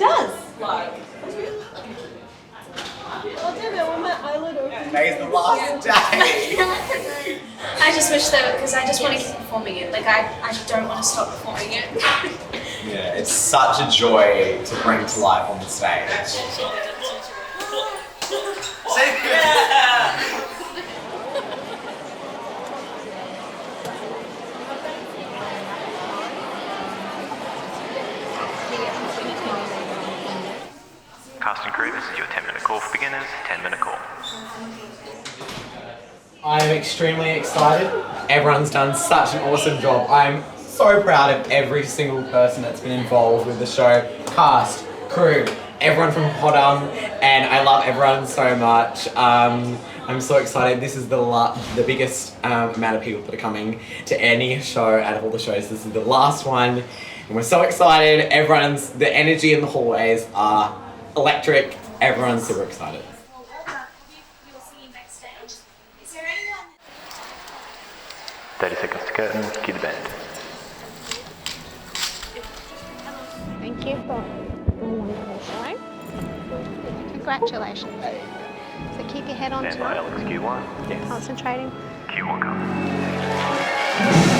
does. Like. Oh damn it! When my eyelid opens. Today's the last day. I just wish that because I just want to keep performing it. Like I don't want to stop performing it. Yeah, it's such a joy to bring to life on the stage. Cast and crew, this is your 10-minute call for beginners, 10-minute call. I'm extremely excited. Everyone's done such an awesome job. I'm so proud of every single person that's been involved with the show. Cast, crew, everyone from Hot and I love everyone so much. I'm so excited. This is the biggest amount of people that are coming to any show out of all the shows. This is the last one, and we're so excited. The energy in the hallways are electric. Everyone's super excited. 30 seconds to curtain, cue the band. Thank you for a wonderful show. Congratulations. So keep your head on Stand by, top. Alex, Q1. Yes. Concentrating. Q1 coming.